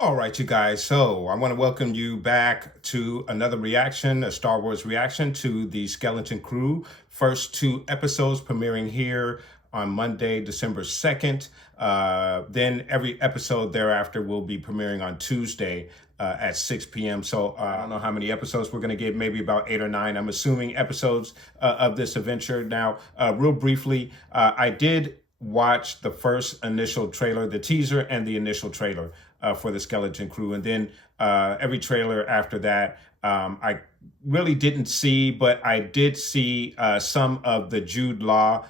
All right, you guys. So I want to welcome you back to another reaction, a Star Wars reaction to the Skeleton Crew. First two episodes premiering here on Monday, December 2nd. Then every episode thereafter will be premiering on Tuesday at 6 p.m. So I don't know how many episodes we're going to get, maybe about 8 or 9. I'm assuming episodes of this adventure. Now, real briefly, I did watch the first initial trailer, the teaser and the initial trailer for the Skeleton Crew. And then every trailer after that, I really didn't see, but I did see some of the Jude Law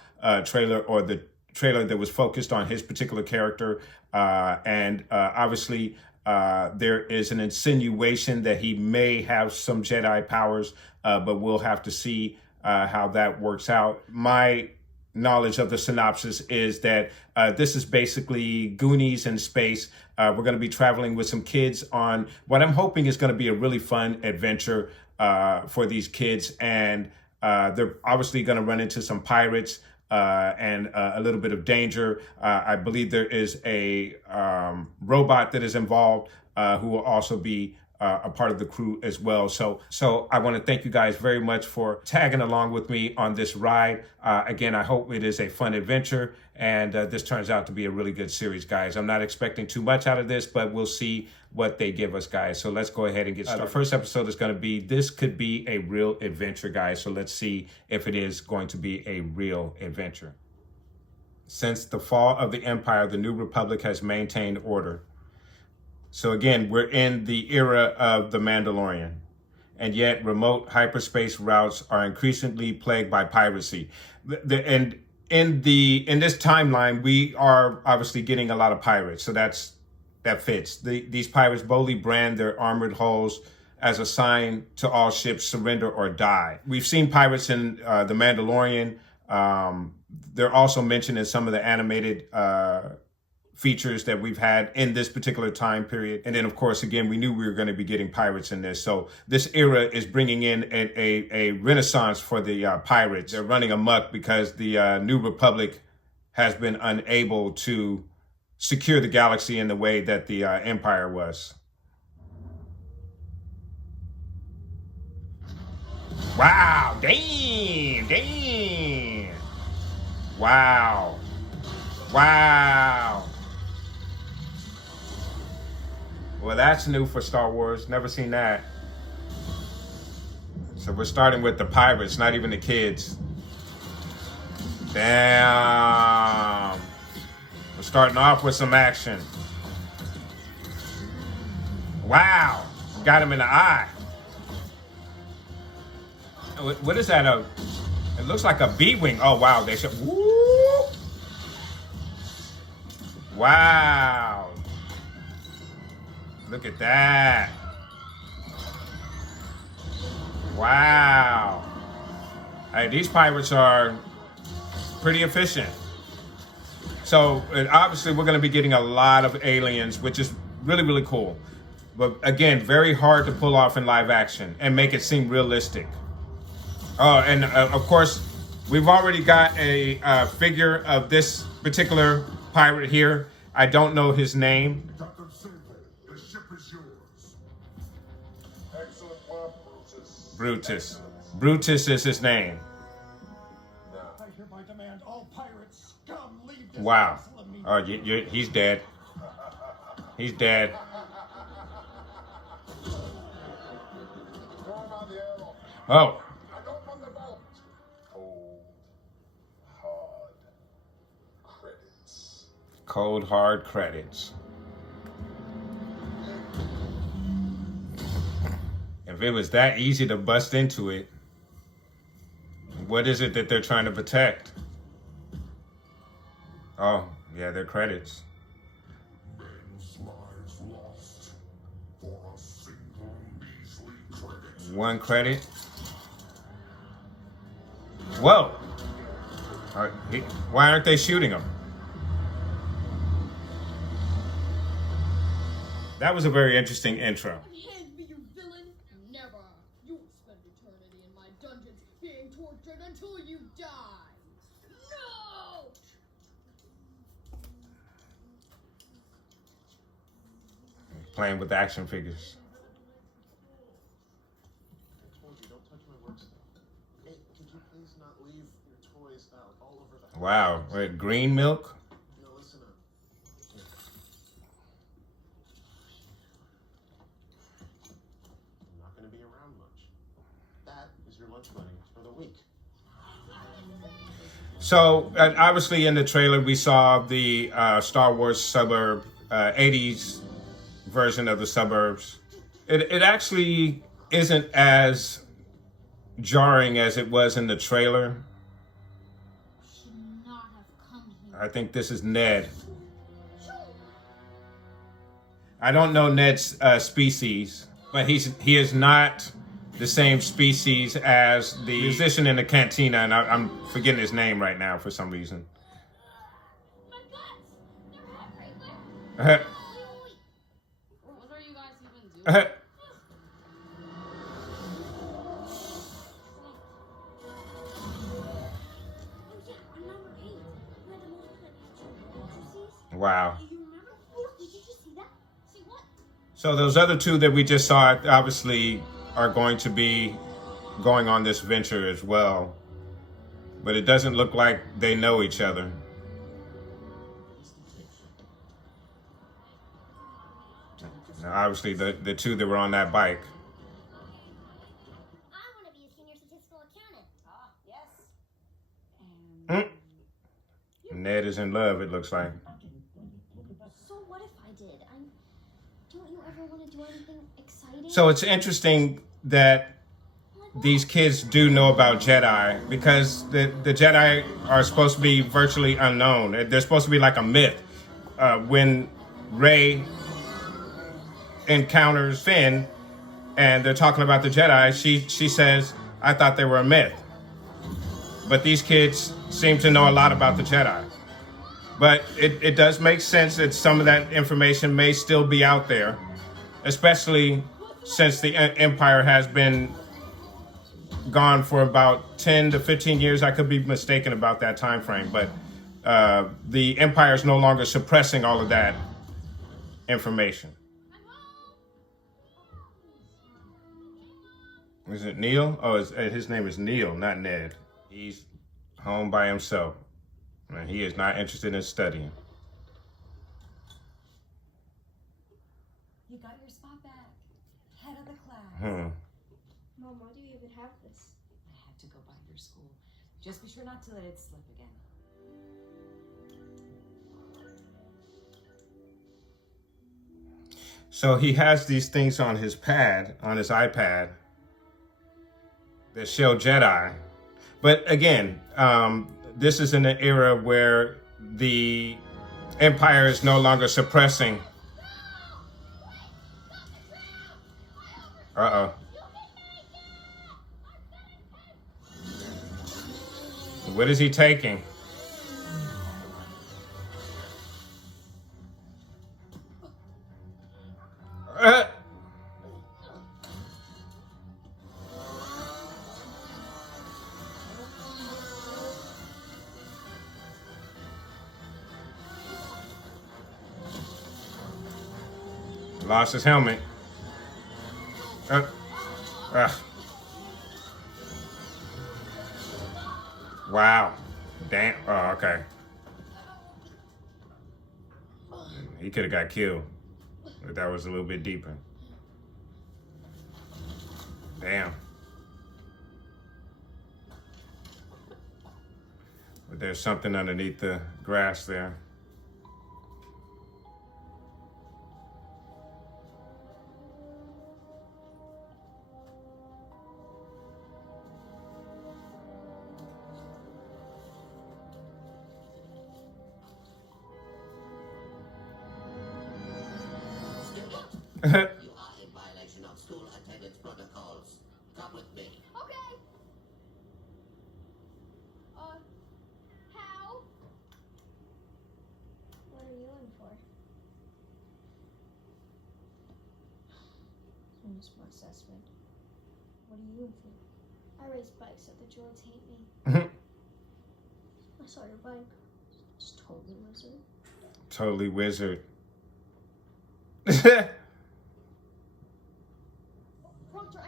trailer, or the trailer that was focused on his particular character. And obviously, there is an insinuation that he may have some Jedi powers, but we'll have to see how that works out. My knowledge of the synopsis is that this is basically Goonies in space. We're going to be traveling with some kids on what I'm hoping is going to be a really fun adventure for these kids. And they're obviously going to run into some pirates and a little bit of danger. I believe there is a robot that is involved who will also be a part of the crew as well. So I want to thank you guys very much for tagging along with me on this ride. Again, I hope it is a fun adventure, and this turns out to be a really good series, guys. I'm not expecting too much out of this, but we'll see what they give us, guys. So let's go ahead and get started. The first episode is going to be, this could be a real adventure, guys. So let's see if it is going to be a real adventure. Since the fall of the Empire, the New Republic has maintained order. So again, we're in the era of The Mandalorian, and yet remote hyperspace routes are increasingly plagued by piracy. And in this timeline, we are obviously getting a lot of pirates, so that fits. These pirates boldly brand their armored hulls as a sign to all ships: surrender or die. We've seen pirates in The Mandalorian. They're also mentioned in some of the animated features that we've had in this particular time period. And then, of course, again, we knew we were going to be getting pirates in this. So this era is bringing in a renaissance for the pirates. They're running amok because the New Republic has been unable to secure the galaxy in the way that the Empire was. Wow, damn. Wow. Well, that's new for Star Wars. Never seen that. So we're starting with the pirates, not even the kids. Damn. We're starting off with some action. Wow. Got him in the eye. What is that? It looks like a B-wing. Oh, wow. They should. Woo! Wow. Look at that. Wow. Hey, these pirates are pretty efficient. So obviously we're going to be getting a lot of aliens, which is really, really cool. But again, very hard to pull off in live action and make it seem realistic. Oh, and of course, we've already got a figure of this particular pirate here. I don't know his name. Brutus. Brutus is his name. I hereby demand all pirates, scum, leave this Wow. castle Oh, immediately. he's dead. He's dead. Oh. Cold hard credits. If it was that easy to bust into it, what is it that they're trying to protect? Oh, yeah, their credits. Men's lives lost for a single 1 credit. Whoa. Why aren't they shooting him? That was a very interesting intro. Hand me, you villain! Never! You will spend eternity in my dungeons being tortured until you die! No! Playing with action figures. I told you, don't touch my work stuff. Hey, could you please not leave your toys out all over the house? Wow. Wait, green milk? No, listen up. Here. I'm not going to be around much. That is your lunch money for the week. So, obviously in the trailer, we saw the Star Wars suburb, 80s version of the suburbs. It actually isn't as jarring as it was in the trailer. Should not have come here. I think this is Ned. I don't know Ned's species, but he is not the same species as the musician in the cantina, and I'm forgetting his name right now for some reason. My guts! They're everywhere! What are you guys even doing? Oh yeah, I'm number 8. We had the multiple reaction. Wow. You remember? Look, did you just see that? See what? So those other two that we just saw obviously are going to be going on this venture as well. But it doesn't look like they know each other. Now, obviously, the two that were on that bike. I want to be a senior statistical accountant. Ah, yes. Ned is in love, it looks like. So what if I did? Don't you ever want to do anything exciting? So it's interesting that these kids do know about Jedi, because the Jedi are supposed to be virtually unknown. They're supposed to be like a myth. When Rey encounters Finn and they're talking about the Jedi, she says, I thought they were a myth. But these kids seem to know a lot about the Jedi. But it does make sense that some of that information may still be out there, especially since the Empire has been gone for about 10 to 15 years. I could be mistaken about that time frame, but the Empire is no longer suppressing all of that information. Is it Neil? Oh, his name is Neil, not Ned. He's home by himself, and he is not interested in studying. You got your spot back. Head of the class. Mom, why do you even have this? I had to go by your school. Just be sure not to let it slip again. So he has these things on his pad, on his iPad, that show Jedi. But again, this is in an era where the Empire is no longer suppressing. Uh-oh. What is he taking? Lost his helmet. Wow. Damn. Oh, okay. He could have got killed if that was a little bit deeper. Damn. But there's something underneath the grass there. You are in violation of school attendance protocols. What's my assessment? What do you think? I race bikes so the droids hate me. I saw your bike. It's totally wizard. Totally wizard. Proctor,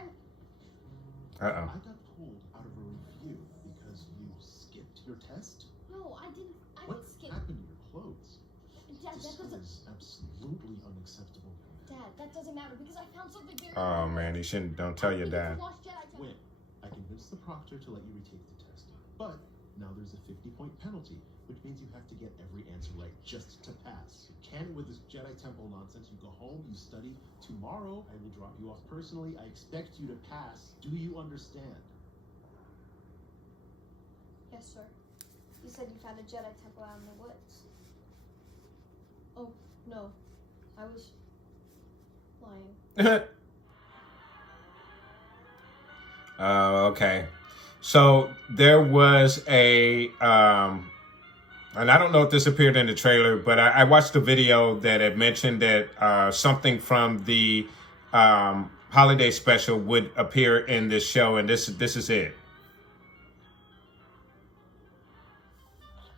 Uh-oh. I got pulled out of a review because you skipped your test? no, I didn't What skip. happened to your clothes? Dad, This that doesn't. is absolutely unacceptable. Dad, that doesn't matter because I found something very. Oh, man, you shouldn't. Don't tell your dad. Win. I convinced the proctor to let you retake the test. But now there's a 50-point penalty, which means you have to get every answer right just to pass. You can't with this Jedi Temple nonsense. You go home, you study. Tomorrow, I will drop you off personally. I expect you to pass. Do you understand? Yes, sir. You said you found a Jedi temple out in the woods. Oh, no. I was lying. Okay. So there was a, and I don't know if this appeared in the trailer, but I watched a video that had mentioned that something from the holiday special would appear in this show, and this is it.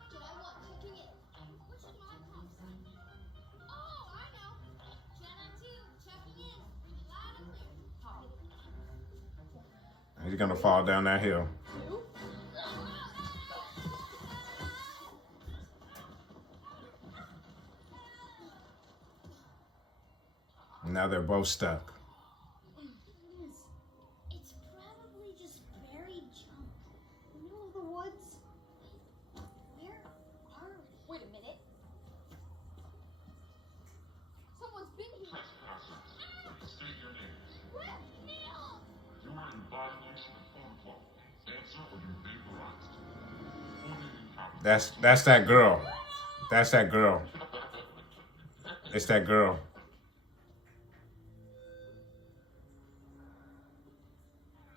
Did I want checking it? Which is my concept? Oh, I know. Jedi 2, checking in. Read it loud and clear. He's gonna fall down that hill. Now they're both stuck. It's probably just buried junk. Middle of the woods. Where are we? Wait a minute. Someone's been here. State your names. Where? Neil! You are in violation of protocol. Answer or you vaporized. Who did it happen? That's that girl. That's that girl. It's that girl.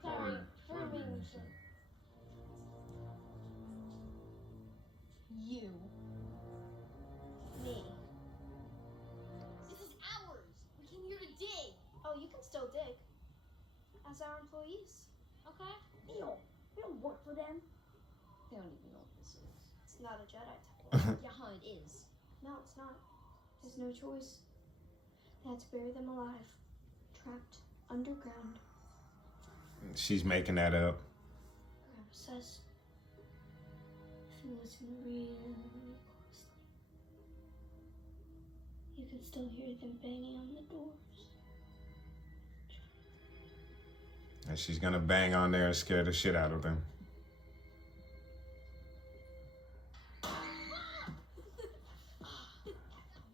Sorry, we're being sick. You. Me. This is ours. We came here to dig. Oh, you can still dig. As our employees. Okay? Neil, we don't work for them. They don't even know what this is. It's not a Jedi temple. Yeah, huh, it is. No, it's not. There's no choice. They had to bury them alive. Trapped underground. She's making that up. Grandma says, if you listen really closely, you can still hear them banging on the doors. And she's gonna bang on there and scare the shit out of them.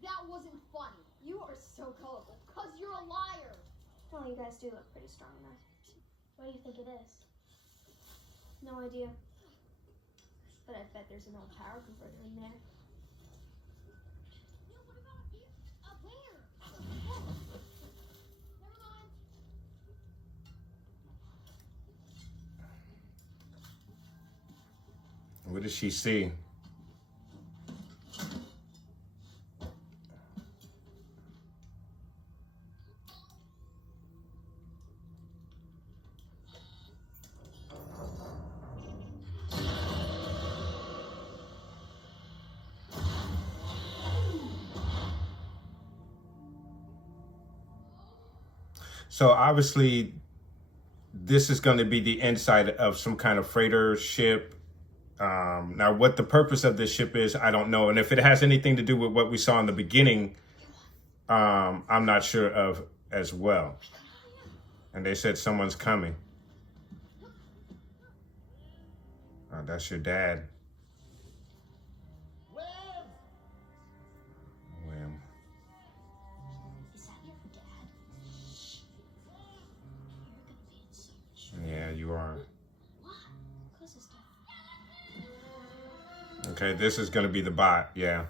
That wasn't funny. You are so gullible, because you're a liar. Well, you guys do look pretty strong enough. What do you think it is? No idea. But I bet there's an old power converter in there. No, what about up here? Up where? Never mind. What does she see? So obviously, this is going to be the inside of some kind of freighter ship. Now, what the purpose of this ship is, I don't know. And if it has anything to do with what we saw in the beginning, I'm not sure of as well. And they said someone's coming. That's your dad. Web! William. Is that your dad? Shh. You're gonna be in so much trouble. Yeah, you are. What? Close this door. Okay, this is going to be the bot. Yeah.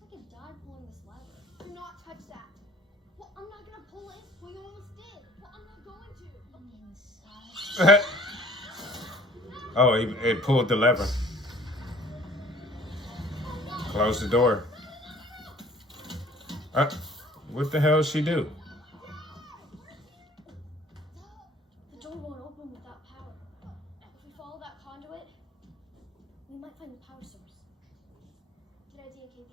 Looks like a dog pulling this lever. Do not touch that. Well, I'm not gonna pull it. Well, you almost did. Well, I'm not going to. Oh, it pulled the lever. Close the door. What the hell she do? The door won't open without power. If we follow that conduit, we might find the power source. Good idea, KB.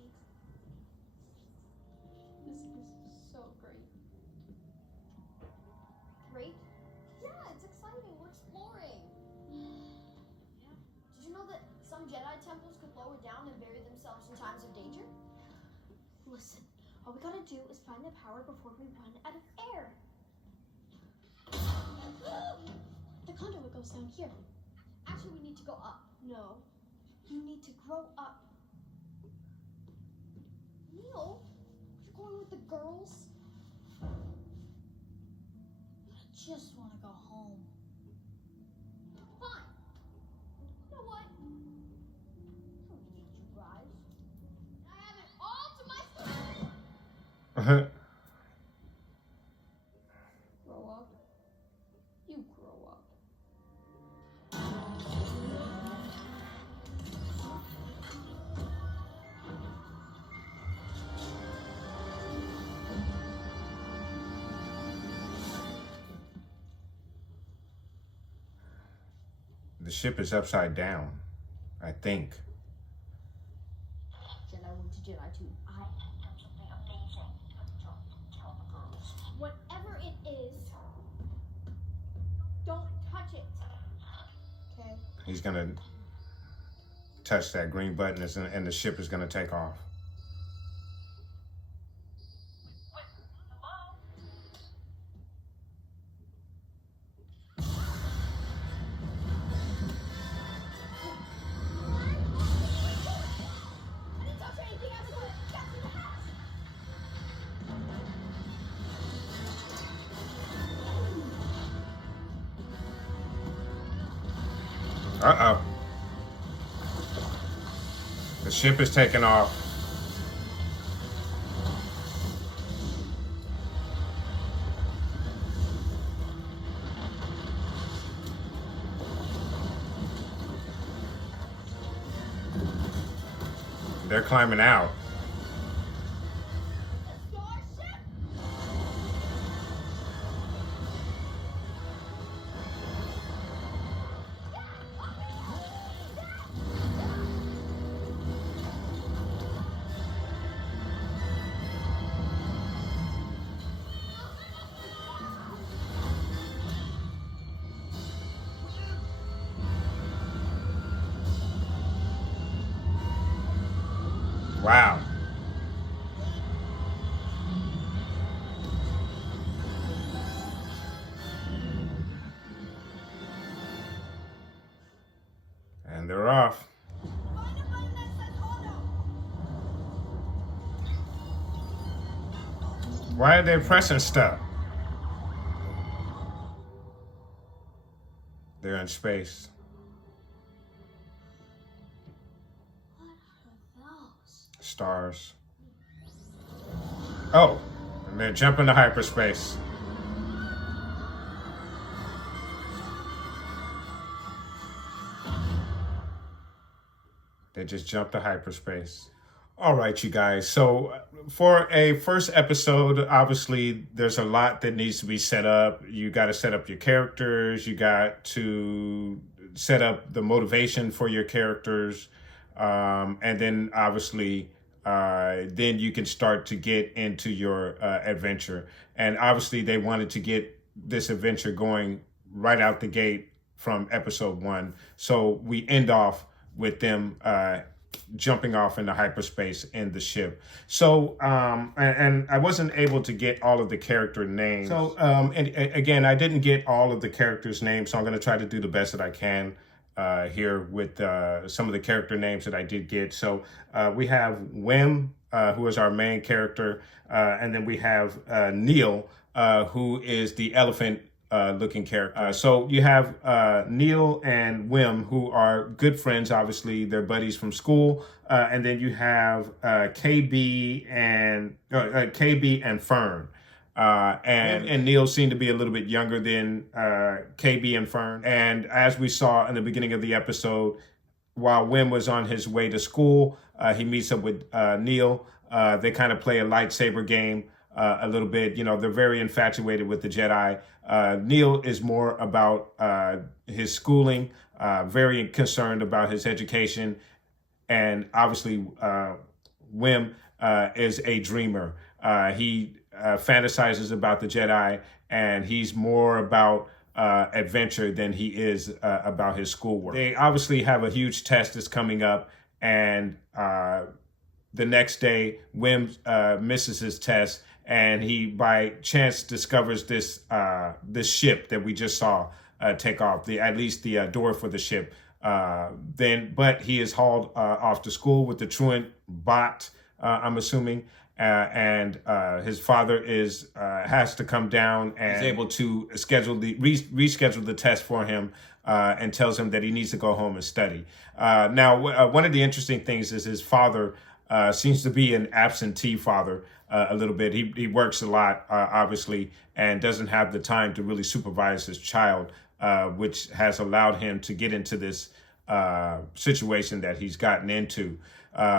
This is so great. Great? Yeah, it's exciting. We're exploring. Yeah. Did you know that some Jedi temples could lower down and bury themselves in times of danger? Listen, all we gotta do is find the power before we run out of air. The conduit goes down here. Actually, we need to go up. No, you need to grow up. Neil, you're going with the girls? I just want to go home. Fine. You know what? I don't need you guys. I have it all to myself. Grow up. You grow up. The ship is upside down, I think. Jedi 1 to Jedi 2. I have something amazing. Don't tell the girls. Whatever it is, don't touch it. Okay. He's gonna touch that green button and the ship is gonna take off. I didn't touch anything. I was going back to the house. Uh-oh. The ship is taking off. They're climbing out. Starship? Wow. And they're off. Find a button that says auto. Why are they pressing stuff? They're in space. What are those? Stars. Oh, and they're jumping to hyperspace. They just jumped to hyperspace. All right, you guys. So for a first episode, obviously there's a lot that needs to be set up. You got to set up your characters. You got to set up the motivation for your characters. And then obviously, then you can start to get into your adventure. And obviously they wanted to get this adventure going right out the gate from episode 1. So we end off with them jumping off into hyperspace in the ship. So, and I wasn't able to get all of the character names. So, and again, I didn't get all of the characters' names, so I'm going to try to do the best that I can here with some of the character names that I did get. So we have Wim, who is our main character, and then we have Neil, who is the elephant looking character. So you have Neil and Wim, who are good friends. Obviously, they're buddies from school. And then you have KB and Fern. And Neil seemed to be a little bit younger than KB and Fern. And as we saw in the beginning of the episode, while Wim was on his way to school, he meets up with Neil, They kind of play a lightsaber game a little bit. You know, they're very infatuated with the Jedi. Neil is more about his schooling, very concerned about his education. And obviously, Wim is a dreamer. He fantasizes about the Jedi, and he's more about adventure than he is about his schoolwork. They obviously have a huge test that's coming up, and the next day, Wim misses his test, and he by chance discovers this ship that we just saw take off. At least the door for the ship. But he is hauled off to school with the truant bot, I'm assuming, and his father has to come down and is able to reschedule the test for him, and tells him that he needs to go home and study. Now, one of the interesting things is his father seems to be an absentee father a little bit. He works a lot, obviously, and doesn't have the time to really supervise his child, which has allowed him to get into this situation that he's gotten into,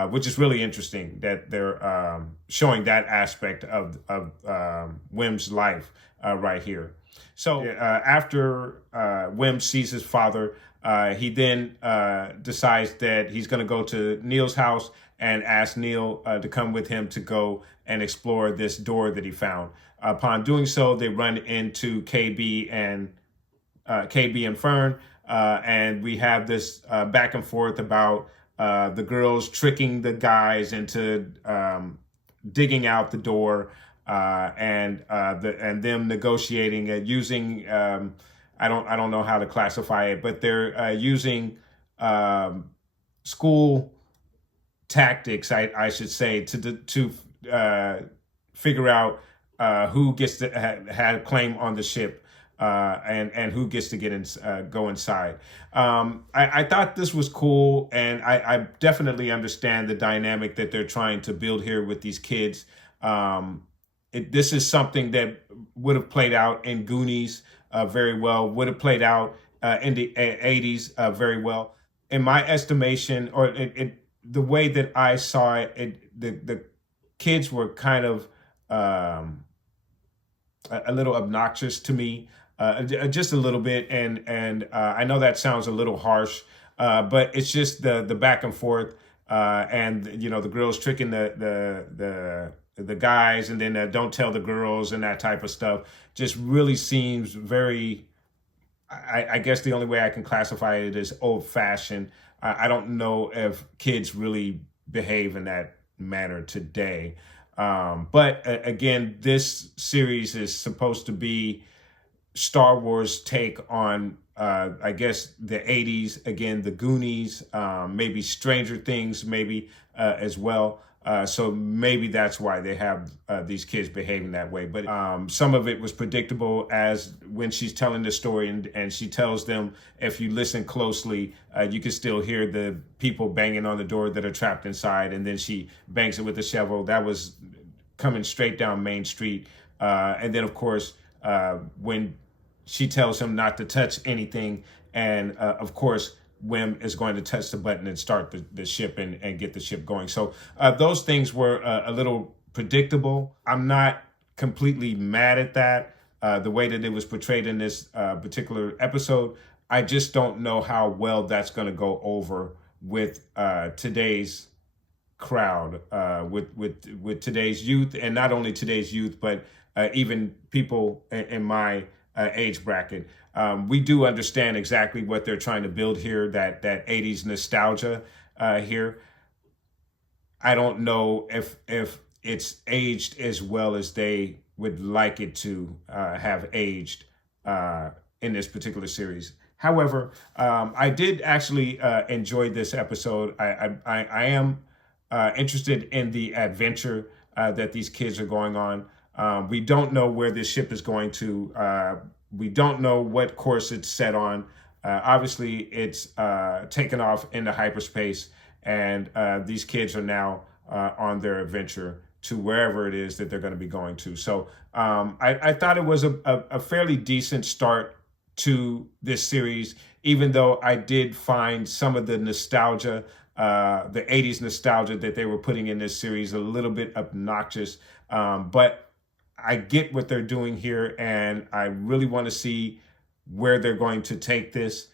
which is really interesting that they're showing that aspect of Wim's life right here. So after Wim sees his father, he then decides that he's going to go to Neil's house and ask Neil to come with him to go and explore this door that he found. Upon doing so, they run into KB and Fern, and we have this back and forth about the girls tricking the guys into digging out the door, and them negotiating and using I don't know how to classify it, but they're using school tactics, I should say, to figure out who gets to have claim on the ship, and who gets to go inside. I thought this was cool, and I definitely understand the dynamic that they're trying to build here with these kids. This is something that would have played out in Goonies very well, would have played out in the 80s very well. In my estimation, or the way that I saw it, the kids were kind of a little obnoxious to me, just a little bit, and I know that sounds a little harsh, but it's just the back and forth, and you know, the girls tricking the guys, and then don't tell the girls and that type of stuff just really seems very, I guess the only way I can classify it is old-fashioned. I don't know if kids really behave in that manner today. But again, this series is supposed to be Star Wars take on, I guess, the 80s, again, the Goonies, maybe Stranger Things, maybe as well. So maybe that's why they have these kids behaving that way. But some of it was predictable, as when she's telling the story and she tells them, if you listen closely, you can still hear the people banging on the door that are trapped inside. And then she bangs it with a shovel. That was coming straight down Main Street. And then, of course, when she tells him not to touch anything, and of course, Wim is going to touch the button and start the ship and get the ship going. So those things were a little predictable. I'm not completely mad at that, the way that it was portrayed in this particular episode. I just don't know how well that's going to go over with today's crowd, with today's youth, and not only today's youth, but even people in my age bracket. We do understand exactly what they're trying to build here, that 80s nostalgia here. I don't know if it's aged as well as they would like it to have aged in this particular series. However, I did actually enjoy this episode. I am interested in the adventure that these kids are going on. We don't know where this ship is going to. We don't know what course it's set on. Obviously, it's taken off into hyperspace, and these kids are now on their adventure to wherever it is that they're going to be going to. So I thought it was a fairly decent start to this series, even though I did find some of the nostalgia the 80s nostalgia that they were putting in this series a little bit obnoxious. But I get what they're doing here, and I really want to see where they're going to take this.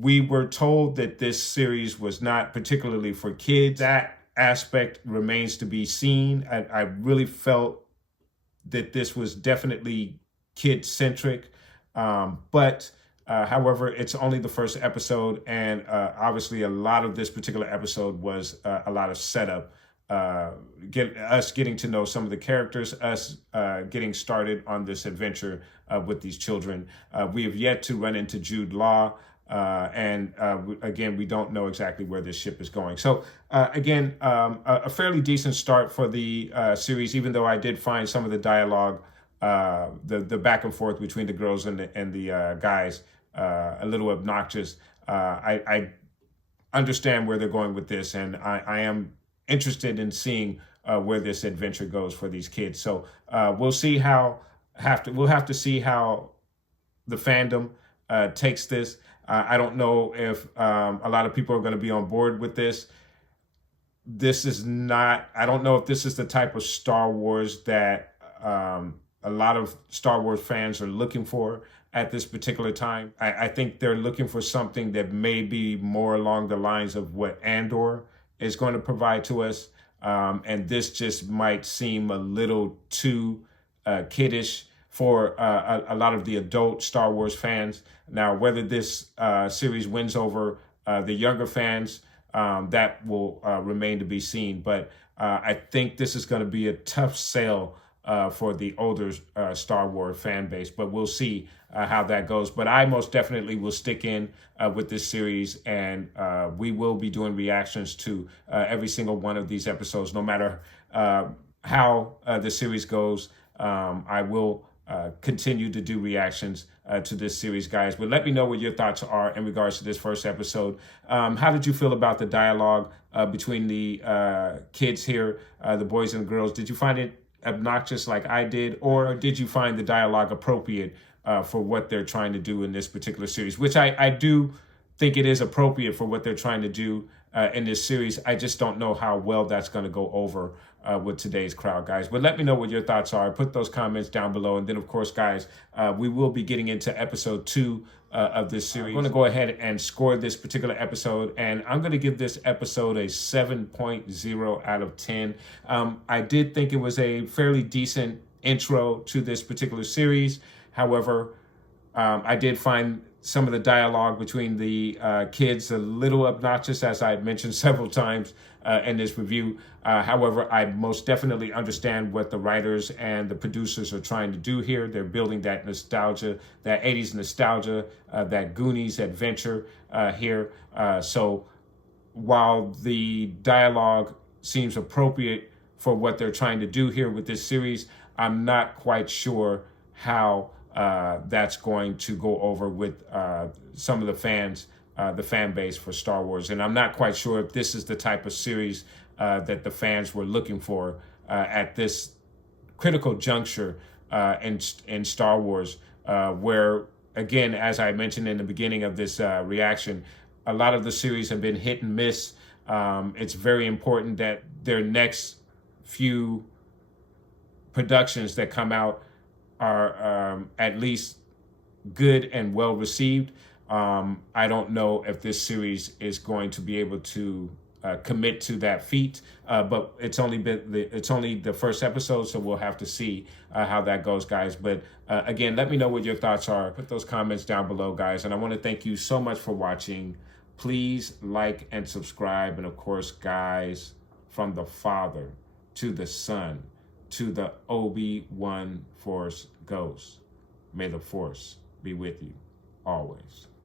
We were told that this series was not particularly for kids. That aspect remains to be seen. I really felt that this was definitely kid-centric. However, it's only the first episode, and obviously a lot of this particular episode was a lot of setup. Getting to know some of the characters, us getting started on this adventure with these children. We have yet to run into Jude Law, and again, we don't know exactly where this ship is going. So again, a fairly decent start for the series, even though I did find some of the dialogue, the back and forth between the girls and the guys a little obnoxious. I understand where they're going with this, and I am interested in seeing where this adventure goes for these kids. So we'll see we'll have to see how the fandom takes this. I don't know if a lot of people are going to be on board with this. I don't know if this is the type of Star Wars that a lot of Star Wars fans are looking for at this particular time. I think they're looking for something that may be more along the lines of what Andor is going to provide to us. And this just might seem a little too kiddish for a lot of the adult Star Wars fans. Now, whether this series wins over the younger fans, that will remain to be seen. But I think this is going to be a tough sell for the older Star Wars fan base, but we'll see how that goes. But I most definitely will stick in with this series, and we will be doing reactions to every single one of these episodes, no matter how the series goes. I will continue to do reactions to this series, guys. But let me know what your thoughts are in regards to this first episode. How did you feel about the dialogue between the kids here, the boys and the girls? Did you find it obnoxious like I did, or did you find the dialogue appropriate for what they're trying to do in this particular series? Which I do think it is appropriate for what they're trying to do in this series. I just don't know how well that's going to go over with today's crowd, guys. But let me know what your thoughts are. Put those comments down below. And then, of course, guys, we will be getting into episode 2 of this series. I'm going to go ahead and score this particular episode, and I'm going to give this episode a 7.0 out of 10. I did think it was a fairly decent intro to this particular series. However, I did find some of the dialogue between the kids a little obnoxious, as I had mentioned several times in this review. However, I most definitely understand what the writers and the producers are trying to do here. They're building that nostalgia, that 80s nostalgia, that Goonies adventure here. So while the dialogue seems appropriate for what they're trying to do here with this series, I'm not quite sure how that's going to go over with some of the fans, the fan base for Star Wars. And I'm not quite sure if this is the type of series that the fans were looking for at this critical juncture in Star Wars, where, again, as I mentioned in the beginning of this reaction, a lot of the series have been hit and miss. It's very important that their next few productions that come out are at least good and well received. I don't know if this series is going to be able to commit to that feat, but it's only the first episode, so we'll have to see how that goes, guys. But again, let me know what your thoughts are. Put those comments down below, guys. And I want to thank you so much for watching. Please like and subscribe. And of course, guys, from the Father to the Son to the Obi-Wan Force Ghost, may the Force be with you always.